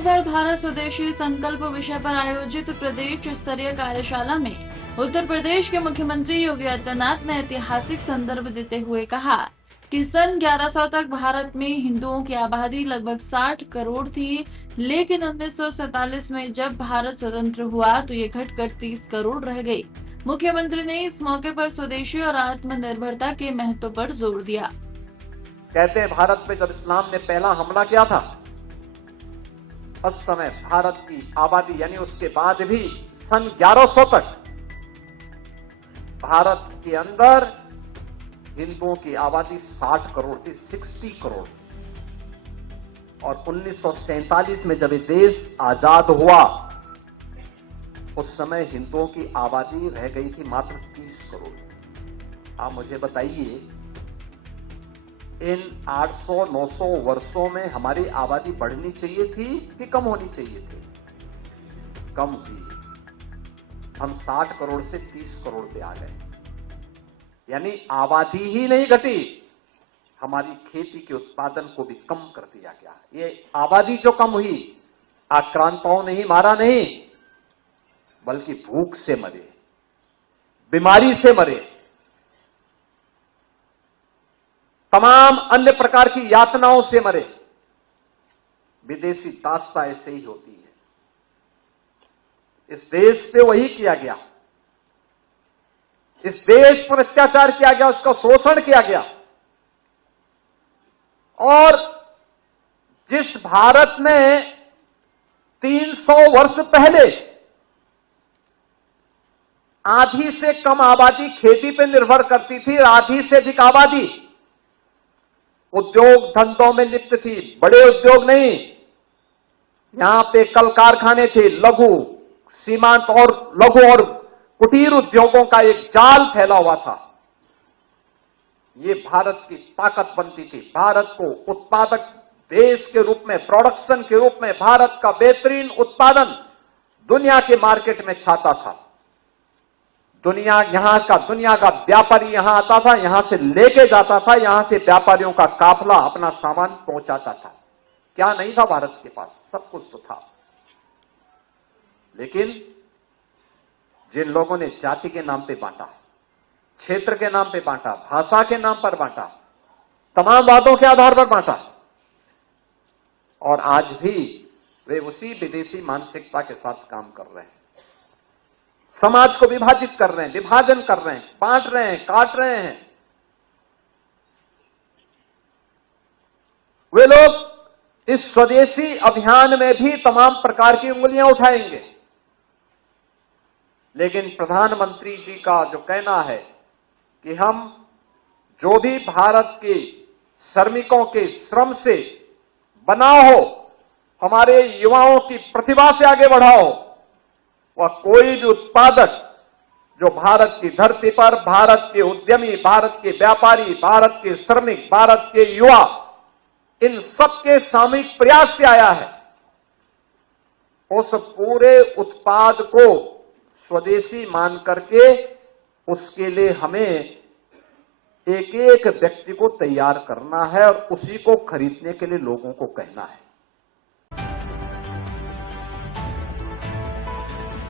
आत्मनिर्भर भारत स्वदेशी संकल्प विषय पर आयोजित प्रदेश स्तरीय कार्यशाला में उत्तर प्रदेश के मुख्यमंत्री योगी आदित्यनाथ ने ऐतिहासिक संदर्भ देते हुए कहा कि सन 1100 तक भारत में हिंदुओं की आबादी लगभग 60 करोड़ थी, लेकिन 1947 में जब भारत स्वतंत्र हुआ तो ये घटकर 30 करोड़ रह गई। मुख्यमंत्री ने इस मौके पर स्वदेशी और आत्मनिर्भरता के महत्व पर जोर दिया। कहते हैं भारत में जब इस्लाम ने पहला हमला किया था, उस समय भारत की आबादी यानी उसके बाद भी सन 1100 तक भारत के अंदर हिंदुओं की आबादी 60 करोड़ थी, 60 करोड़। और 1947 में जब ये देश आजाद हुआ उस समय हिंदुओं की आबादी रह गई थी मात्र 30 करोड़। आप मुझे बताइए, इन 800-900 वर्षों में हमारी आबादी बढ़नी चाहिए थी कि कम होनी चाहिए थी? कम हुई। हम 60 करोड़ से 30 करोड़ पे आ गए, यानी आबादी ही नहीं घटी, हमारी खेती के उत्पादन को भी कम कर दिया गया। ये आबादी जो कम हुई, आक्रांताओं ने ही मारा नहीं, बल्कि भूख से मरे, बीमारी से मरे, तमाम अन्य प्रकार की यातनाओं से मरे। विदेशी दास्ता ऐसे ही होती है। इस देश पे वही किया गया, इस देश पर अत्याचार किया गया, उसका शोषण किया गया। और जिस भारत में 300 वर्ष पहले आधी से कम आबादी खेती पे निर्भर करती थी, आधी से अधिक आबादी उद्योग धंधों में लिप्त थी, बड़े उद्योग नहीं, यहां पे कल कारखाने थे, लघु सीमांत और लघु और कुटीर उद्योगों का एक जाल फैला हुआ था। ये भारत की ताकत बनती थी। भारत को उत्पादक देश के रूप में, प्रोडक्शन के रूप में भारत का बेहतरीन उत्पादन दुनिया के मार्केट में छाता था। दुनिया का व्यापारी यहां आता था, यहां से लेके जाता था, यहां से व्यापारियों का काफला अपना सामान पहुंचाता था। क्या नहीं था भारत के पास? सब कुछ तो था। लेकिन जिन लोगों ने जाति के नाम पे बांटा, क्षेत्र के नाम पे बांटा, भाषा के नाम पर बांटा, तमाम वादों के आधार पर बांटा, और आज भी वे उसी विदेशी मानसिकता के साथ काम कर रहे हैं। समाज को विभाजित कर रहे हैं, विभाजन कर रहे हैं, बांट रहे हैं, काट रहे हैं। वे लोग इस स्वदेशी अभियान में भी तमाम प्रकार की उंगलियां उठाएंगे। लेकिन प्रधानमंत्री जी का जो कहना है कि हम जो भी भारत के श्रमिकों के श्रम से बना हो, हमारे युवाओं की प्रतिभा से आगे बढ़ाओ, वह कोई भी उत्पादक जो भारत की धरती पर भारत के उद्यमी, भारत के व्यापारी, भारत के श्रमिक, भारत के युवा, इन सबके सामूहिक प्रयास से आया है, उस पूरे उत्पाद को स्वदेशी मान करके उसके लिए हमें एक एक व्यक्ति को तैयार करना है और उसी को खरीदने के लिए लोगों को कहना है।